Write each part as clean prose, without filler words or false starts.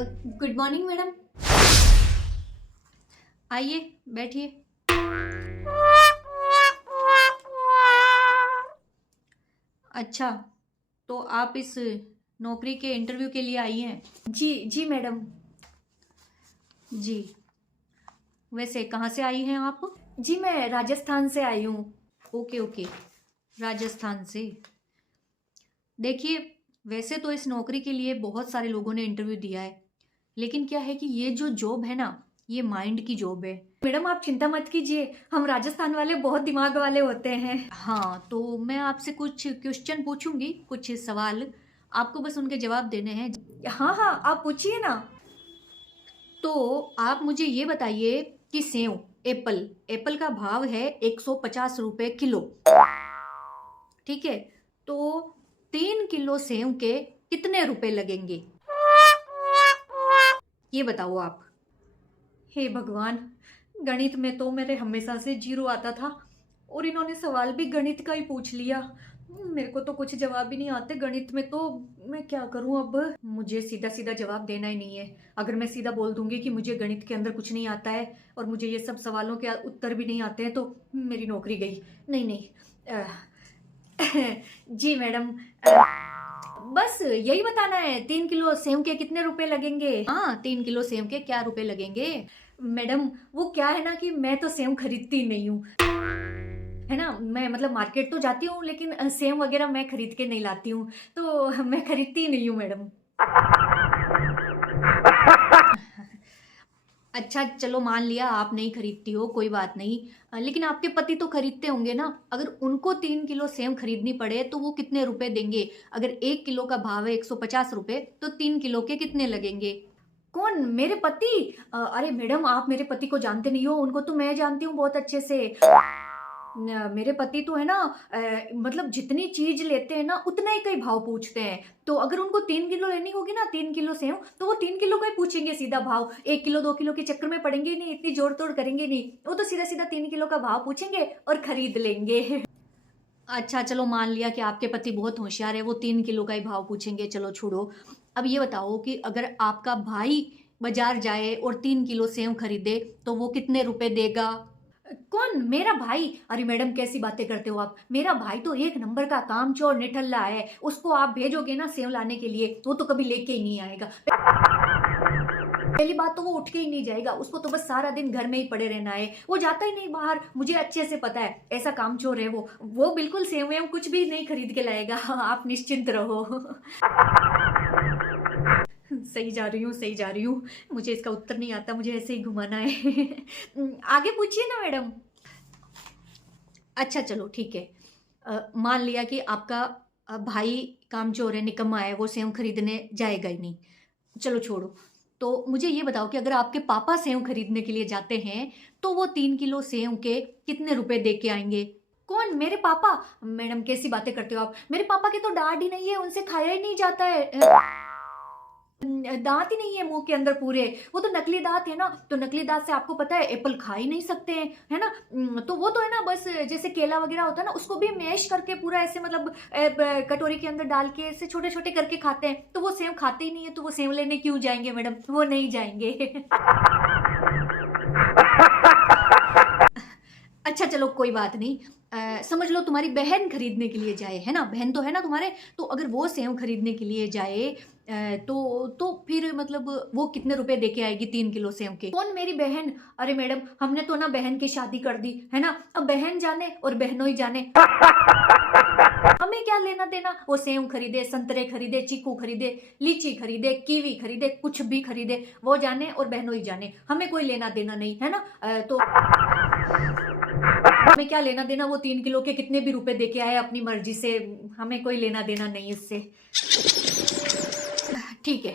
Good morning madam. आइए बैठिए। अच्छा, तो आप इस नौकरी के इंटरव्यू के लिए आई हैं? जी जी मैडम। जी, वैसे कहाँ से आई हैं आप? जी मैं राजस्थान से आई हूँ। ओके ओके, राजस्थान से। देखिए, वैसे तो इस नौकरी के लिए बहुत सारे लोगों ने इंटरव्यू दिया है, लेकिन क्या है कि ये जो जॉब है ना, ये माइंड की जॉब है। मैडम आप चिंता मत कीजिए, हम राजस्थान वाले बहुत दिमाग वाले होते हैं। हाँ, तो मैं आपसे कुछ क्वेश्चन पूछूंगी, कुछ सवाल, आपको बस उनके जवाब देने हैं। हाँ हाँ, आप पूछिए ना। तो आप मुझे ये बताइए कि सेव, एप्पल, एप्पल का भाव है 150 रुपए किलो, ठीक है? तो 3 किलो सेव के कितने रुपए लगेंगे, ये बताओ आप। हे भगवान, गणित में तो मेरे हमेशा से जीरो आता था और इन्होंने सवाल भी गणित का ही पूछ लिया। मेरे को तो कुछ जवाब ही नहीं आते गणित में, तो मैं क्या करूं अब। मुझे सीधा सीधा जवाब देना ही नहीं है। अगर मैं सीधा बोल दूंगी कि मुझे गणित के अंदर कुछ नहीं आता है और मुझे ये सब सवालों के उत्तर भी नहीं आते हैं, तो मेरी नौकरी गई। नहीं नहीं, जी मैडम, बस यही बताना है, 3 किलो सेव के कितने रुपए लगेंगे? हाँ, 3 किलो सेव के क्या रुपए लगेंगे? मैडम वो क्या है ना कि मैं तो सेव खरीदती नहीं हूँ, है ना। मैं मतलब मार्केट तो जाती हूँ, लेकिन सेव वगैरह मैं खरीद के नहीं लाती हूँ, तो मैं खरीदती नहीं हूँ मैडम। अच्छा चलो, मान लिया आप नहीं खरीदती हो, कोई बात नहीं, लेकिन आपके पति तो खरीदते होंगे ना। अगर उनको 3 किलो सेव खरीदनी पड़े तो वो कितने रुपए देंगे? अगर 1 किलो का भाव है 150 रुपए, तो 3 किलो के कितने लगेंगे? कौन, मेरे पति? अरे मैडम आप मेरे पति को जानते नहीं हो, उनको तो मैं जानती हूँ बहुत अच्छे से। मेरे पति तो है ना, मतलब जितनी चीज लेते हैं ना उतना ही कई भाव पूछते हैं। तो अगर उनको 3 किलो लेनी होगी ना, 3 किलो सेव, तो वो 3 किलो का ही पूछेंगे सीधा भाव। 1 किलो 2 किलो के चक्कर में पड़ेंगे ही नहीं, इतनी जोड़ तोड़ करेंगे नहीं, वो तो सीधा सीधा 3 किलो का भाव पूछेंगे और खरीद लेंगे। अच्छा चलो, मान लिया कि आपके पति बहुत होशियार है, वो 3 किलो का ही भाव पूछेंगे, चलो छोड़ो। अब ये बताओ कि अगर आपका भाई बाजार जाए और 3 किलो सेव खरीदे तो वो कितने रुपए देगा? कौन, मेरा भाई? अरे मैडम कैसी बातें करते हो आप, मेरा भाई तो एक नंबर का कामचोर निठल्ला है। उसको आप भेजोगे ना सेव लाने के लिए, वो तो कभी लेके ही नहीं आएगा। पहली बात तो वो उठ के ही नहीं जाएगा, उसको तो बस सारा दिन घर में ही पड़े रहना है, वो जाता ही नहीं बाहर, मुझे अच्छे से पता है, ऐसा कामचोर है वो बिल्कुल सेव वेव कुछ भी नहीं खरीद के लाएगा। आप निश्चिंत रहो। सही जा रही हूँ, सही जा रही हूँ। मुझे इसका उत्तर नहीं आता, मुझे ऐसे ही घुमाना है। आगे पूछिए ना मैडम। अच्छा चलो ठीक है, मान लिया कि आपका भाई कामचोर है, निकम्मा है, वो सेव खरीदने जाएगा ही नहीं, चलो छोड़ो। तो मुझे ये बताओ कि अगर आपके पापा सेव खरीदने के लिए जाते हैं तो वो 3 किलो सेव के कितने रुपए दे के आएंगे? कौन, मेरे पापा? मैडम कैसी बातें करते हो आप, मेरे पापा के तो दाढ़ ही नहीं है, उनसे खाया ही नहीं जाता है, दांत ही नहीं है मुंह के अंदर पूरे, वो तो नकली दांत है ना, तो नकली दांत से आपको पता है एप्पल खा ही नहीं सकते हैं, है ना। तो वो तो है ना, बस जैसे केला वगैरह होता है ना, उसको भी मैश करके पूरा ऐसे मतलब कटोरी के अंदर डाल के ऐसे छोटे छोटे करके खाते हैं, तो वो सेव खाते ही नहीं है, तो वो सेव लेने क्यों जाएंगे मैडम, वो नहीं जाएंगे। अच्छा चलो कोई बात नहीं, समझ लो तुम्हारी बहन खरीदने के लिए जाए, है ना, बहन तो है ना तुम्हारे, तो अगर वो सेव खरीदने के लिए जाए तो फिर मतलब वो कितने रुपए दे के आएगी 3 किलो सेव के? कौन, मेरी बहन? अरे मैडम हमने तो ना बहन की शादी कर दी है ना, अब बहन जाने और बहनों ही जाने, हमें क्या लेना देना। वो सेव खरीदे, संतरे खरीदे, चीकू खरीदे, लीची खरीदे, कीवी खरीदे, कुछ भी खरीदे, वो जाने और बहनों ही जाने, हमें कोई लेना देना नहीं, है ना। तो हमें क्या लेना देना, वो 3 किलो के कितने भी रुपए दे के आए अपनी मर्जी से, हमें कोई लेना देना नहीं इससे। ठीक है,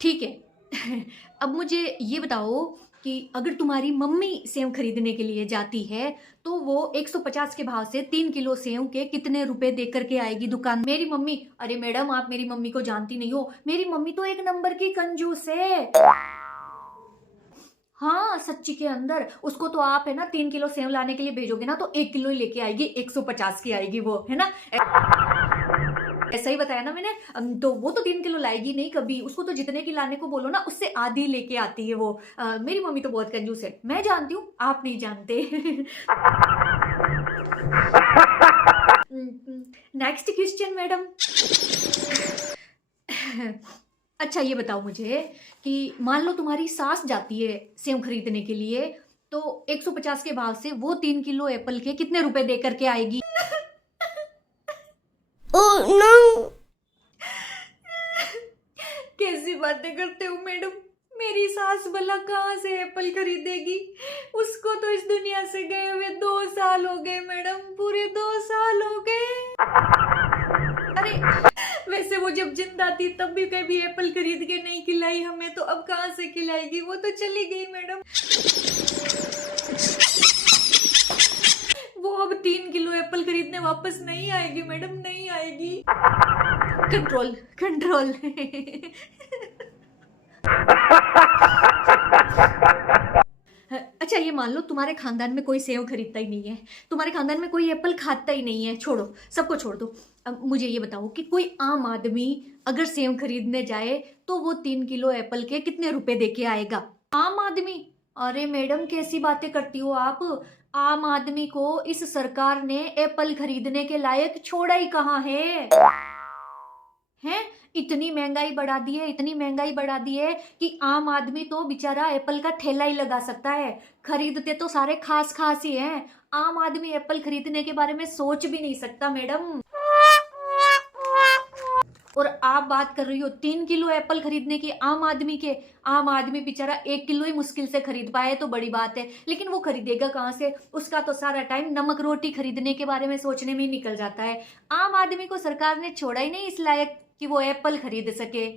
ठीक है। अब मुझे ये बताओ कि अगर तुम्हारी मम्मी सेव खरीदने के लिए जाती है तो वो 150 के भाव से 3 किलो सेव के कितने रुपए दे करके आएगी दुकान? मेरी मम्मी? अरे मैडम आप मेरी मम्मी को जानती नहीं हो, मेरी मम्मी तो एक नंबर की कंजूस है। हाँ सच्ची के अंदर, उसको तो आप है ना 3 किलो सेव लाने के लिए भेजोगे ना, तो 1 किलो ही लेके आएगी, 150 की आएगी वो, है ना। ऐसा ही बताया ना मैंने। तो वो तो 3 किलो लाएगी नहीं कभी, उसको तो जितने की लाने को बोलो ना उससे आधी लेके आती है वो। मेरी मम्मी तो बहुत कंजूस है, मैं जानती हूँ, आप नहीं जानते। Next question madam. अच्छा ये बताओ मुझे कि मान लो तुम्हारी सास जाती है सेव खरीदने के लिए, तो 150 के भाव से वो 3 किलो एप्पल के कितने रुपए दे करके आएगी? Oh no! कैसी बातें करते हो मैडम, मेरी सास भला कहाँ से एप्पल खरीदेगी? उसको तो इस दुनिया से गए हुए 2 साल हो गए मैडम, पूरे 2 साल हो गए। अरे वैसे वो जब जिंदा थी तब भी कभी एप्पल खरीद के नहीं खिलाई हमें, तो अब कहाँ से खिलाएगी? वो तो चली गई मैडम। वो अब 3 किलो एप्पल खरीदने वापस नहीं आएगी मैडम, नहीं आएगी। Control control. अच्छा ये मान लो तुम्हारे खानदान में कोई सेव खरीदता ही नहीं है, तुम्हारे खानदान में कोई एप्पल खाता ही नहीं है, छोड़ो सबको छोड़ दो। अब मुझे ये बताओ कि कोई आम आदमी अगर सेव खरीदने जाए तो वो 3 किलो एप्पल के कितने रुपए देके आएगा? आम आदमी? अरे मैडम कैसी बातें करती हो आप, आम आदमी को इस सरकार ने एप्पल खरीदने के लायक छोड़ा ही कहाँ है? हैं? इतनी महंगाई बढ़ा दी है, इतनी महंगाई बढ़ा दी है कि आम आदमी तो बेचारा एप्पल का ठेला ही लगा सकता है, खरीदते तो सारे खास खास ही हैं। आम आदमी एप्पल खरीदने के बारे में सोच भी नहीं सकता मैडम। और आप बात कर रही हो 3 किलो एप्पल खरीदने की आम आदमी के? आम आदमी बेचारा 1 किलो ही मुश्किल से खरीद पाए तो बड़ी बात है, लेकिन वो खरीदेगा कहाँ से? उसका तो सारा टाइम नमक रोटी खरीदने के बारे में सोचने में ही निकल जाता है। आम आदमी को सरकार ने छोड़ा ही नहीं इस लायक कि वो एप्पल खरीद सके।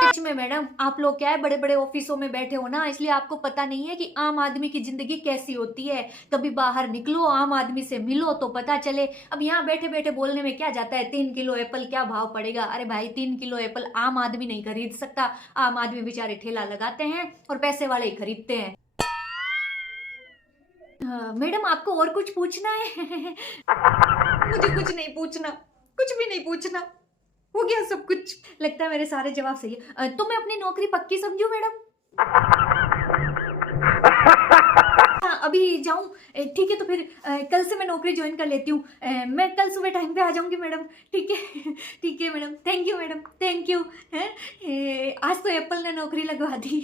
सच में मैडम, आप लोग क्या है बड़े बड़े ऑफिसों में बैठे हो ना, इसलिए आपको पता नहीं है कि आम आदमी की जिंदगी कैसी होती है। कभी बाहर निकलो, आम आदमी से मिलो तो पता चले। अब यहाँ बैठे बैठे बोलने में क्या जाता है, 3 किलो एप्पल क्या भाव पड़ेगा? अरे भाई 3 किलो एप्पल आम आदमी नहीं खरीद सकता, आम आदमी बेचारे ठेला लगाते हैं और पैसे वाले ही खरीदते हैं। मैडम आपको और कुछ पूछना है? मुझे कुछ नहीं पूछना, कुछ भी नहीं पूछना, हो गया सब कुछ। लगता है मेरे सारे जवाब सही है। तो मैं अपनी नौकरी पक्की समझूं मैडम? हाँ अभी जाऊं? ठीक है तो फिर कल से मैं नौकरी ज्वाइन कर लेती हूँ। मैं कल सुबह टाइम पे आ जाऊंगी मैडम, ठीक है? ठीक है madam, thank you madam, thank you. आज तो एप्पल ने नौकरी लगवा दी।